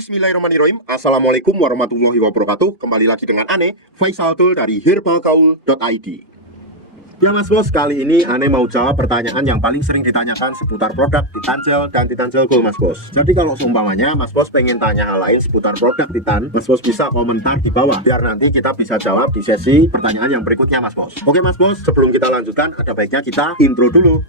Bismillahirrahmanirrahim. Assalamualaikum warahmatullahi wabarakatuh. Kembali lagi dengan Ane, Faisal Tul dari herbalgaul.id. Ya Mas Bos, kali ini Ane mau jawab pertanyaan yang paling sering ditanyakan seputar produk Titan Gel dan Titan Gel Gold Mas Bos. Jadi kalau seumpamanya Mas Bos pengen tanya hal lain seputar produk Titan, Mas Bos bisa komentar di bawah, biar nanti kita bisa jawab di sesi pertanyaan yang berikutnya Mas Bos. Oke Mas Bos, sebelum kita lanjutkan, ada baiknya kita intro dulu.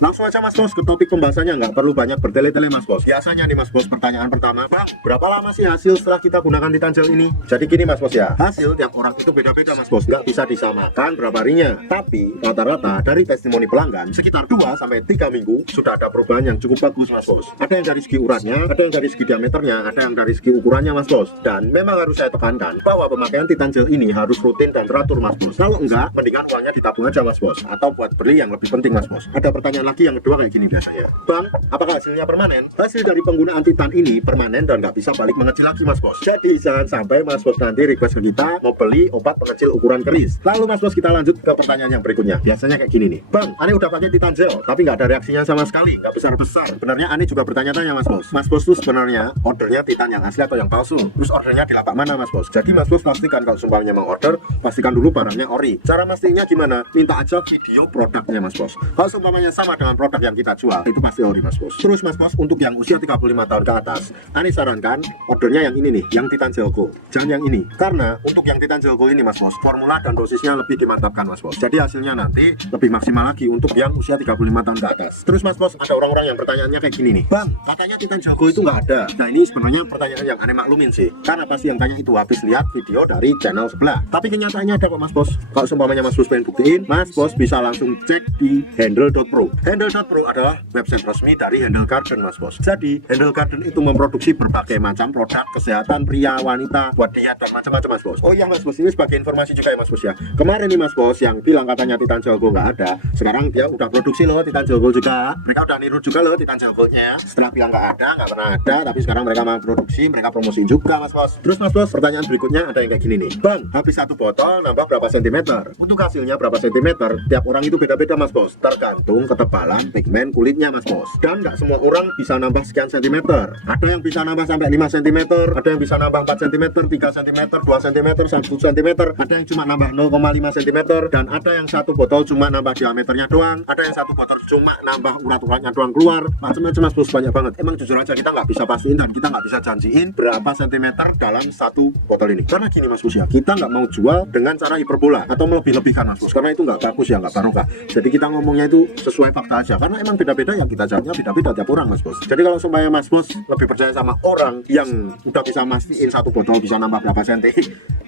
Langsung aja Mas Bos ke topik pembahasannya, nggak perlu banyak bertele-tele Mas Bos. Biasanya nih Mas Bos, pertanyaan pertama, Bang, berapa lama sih hasil setelah kita gunakan Titan Gel ini? Jadi gini Mas Bos ya, hasil tiap orang itu beda-beda Mas Bos, nggak bisa disamakan berapa harinya. Tapi rata-rata dari testimoni pelanggan, sekitar 2-3 minggu sudah ada perubahan yang cukup bagus Mas Bos. Ada yang dari segi uratnya, ada yang dari segi diameternya, ada yang dari segi ukurannya Mas Bos. Dan memang harus saya tekankan bahwa pemakaian Titan Gel ini harus rutin dan teratur Mas Bos. Kalau enggak, mendingan uangnya ditabung aja Mas Bos, atau buat beli yang lebih penting Mas Bos. Ada pertanyaan lagi yang kedua kayak gini biasanya, Bang, apakah hasilnya permanen? Hasil dari penggunaan Titan ini permanen dan nggak bisa balik mengecil lagi Mas Bos. Jadi jangan sampai Mas Bos nanti request ke kita mau beli obat pengecil ukuran keris. Lalu Mas Bos, kita lanjut ke pertanyaan yang berikutnya. Biasanya kayak gini nih, Bang, Ane udah pakai Titan Gel tapi nggak ada reaksinya sama sekali, nggak besar-besar. Sebenarnya Ane juga bertanya-tanya Mas Bos. Mas Bos tuh sebenarnya ordernya Titan yang asli atau yang palsu? Terus ordernya di lapak mana Mas Bos? Jadi Mas Bos pastikan kalau sumpahnya mau order, pastikan dulu barangnya ori. Cara pastinya gimana? Minta aja video produknya Mas Bos. Kalau sumpahnya sama dengan produk yang kita jual, itu pasti ori Mas Bos. Terus Mas Bos, untuk yang usia 35 tahun ke atas, Ane sarankan ordernya yang ini nih, yang Titan Gel Gold, jangan yang ini. Karena untuk yang Titan Gel Gold ini Mas Bos, formula dan dosisnya lebih dimantapkan Mas Bos. Jadi hasilnya nanti lebih maksimal lagi untuk yang usia 35 tahun ke atas. Terus Mas Bos, ada orang-orang yang pertanyaannya kayak gini nih, Bang, katanya Titan Gel Gold itu nggak ada. Nah ini sebenarnya pertanyaan yang Ane maklumin sih, karena pasti yang tanya itu habis lihat video dari channel sebelah. Tapi kenyataannya ada kok Mas Bos. Kalau seumpamanya Mas Bos pengen buktiin, Mas Bos bisa langsung cek di handle.pro. Handle.pro adalah website resmi dari Handle Garden Mas Bos. Jadi Handle Garden itu memproduksi berbagai macam produk kesehatan pria, wanita, buat diet dan macam-macam Mas Bos. Oh iya Mas Bos, ini sebagai informasi juga ya Mas Bos ya. Kemarin nih Mas Bos yang bilang katanya Titan Gel Gold nggak ada, sekarang dia udah produksi loh Titan Gel Gold juga. Mereka udah niru juga loh Titan Gel Goldnya. Setelah bilang nggak ada, nggak pernah ada, tapi sekarang mereka mau produksi, mereka promosiin juga Mas Bos. Terus Mas Bos, pertanyaan berikutnya ada yang kayak gini nih, Bang, habis satu botol nambah berapa sentimeter? Untuk hasilnya berapa sentimeter? Tiap orang itu beda-beda Mas Bos, tergantung ketebalan pigmen kulitnya Mas Bos. Dan nggak semua orang bisa nambah sekian sentimeter. Ada yang bisa nambah sampai 5 cm, ada yang bisa nambah 4 cm, 3 cm, 2 cm, 1 cm, ada yang cuma nambah 0,5 cm, dan ada yang satu botol cuma nambah diameternya doang, ada yang satu botol cuma nambah urat-uratnya doang keluar, macam-macam Mas Bos, banyak banget. Emang jujur aja kita nggak bisa pastiin dan kita nggak bisa janjiin berapa sentimeter dalam satu botol ini. Karena gini Mas Bos ya, kita nggak mau jual dengan cara hiperbola atau melebih-lebihkan Mas Bos, karena itu nggak bagus ya, nggak barokah. Jadi kita ngomongnya itu sesuai fakta aja, karena emang beda-beda yang kita jawabnya beda-beda tiap orang Mas Bos. Jadi kalau supaya Mas Bos lebih percaya sama orang yang udah bisa mastiin satu botol bisa nambah berapa senti,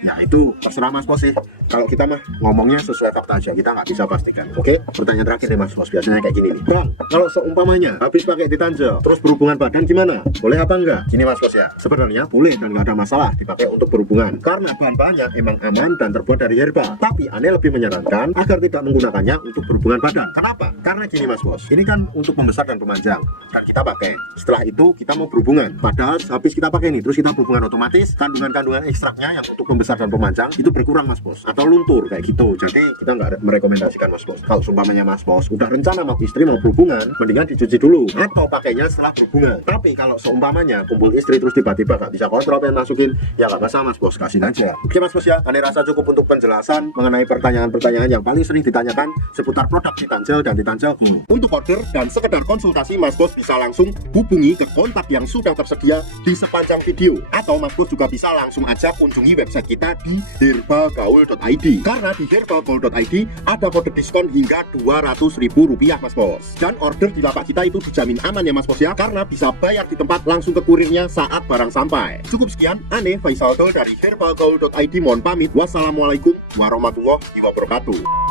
ya itu terserah Mas Bos sih. Kalau kita mah ngomongnya sesuai fakta aja, kita nggak bisa pastikan. Oke, pertanyaan terakhir nih Mas Bos, biasanya kayak gini nih, Bang, kalau seumpamanya habis pakai Titan Gel terus berhubungan badan gimana? Boleh apa enggak? Gini Mas Bos ya, sebenarnya boleh dan nggak ada masalah dipakai untuk berhubungan, karena bahan-bahannya emang aman dan terbuat dari herba. Tapi Ane lebih menyarankan agar tidak menggunakannya untuk berhubungan badan. Kenapa? Karena gini Mas Bos, ini kan untuk membesar dan pemanjang, dan kita pakai. Setelah itu kita mau berhubungan, padahal habis kita pakai ini terus kita berhubungan, otomatis kandungan-kandungan ekstraknya yang untuk membesar dan pemanjang itu berkurang Mas Bos, atau luntur kayak gitu. Jadi kita nggak merekomendasikan Mas Bos. Kalau seumpamanya Mas Bos udah rencana mau istri mau berhubungan, mendingan dicuci dulu atau pakainya setelah berhubungan. Tapi kalau seumpamanya kumpul istri terus tiba-tiba nggak bisa kontrol pengen masukin, ya nggak masalah Mas Bos, kasihin aja. Oke Mas Bos ya, Ane rasa cukup untuk penjelasan mengenai pertanyaan-pertanyaan yang paling sering ditanyakan seputar produk Titan Gel dan Titan Gel Gold. Untuk order dan sekedar konsultasi, Mas Bos bisa langsung hubungi ke kontak yang sudah tersedia di sepanjang video, atau Mas Bos juga bisa langsung aja kunjungi website kita di herbalgaul.id, karena di herbalgaul.id ada kode diskon hingga Rp200.000 Mas Bos. Dan order di lapak kita itu dijamin aman ya Mas Bos ya, karena bisa bayar di tempat langsung ke kurirnya saat barang sampai. Cukup sekian, Ane Faisal Tul dari herbalgaul.id mohon pamit. Wassalamualaikum warahmatullahi wabarakatuh.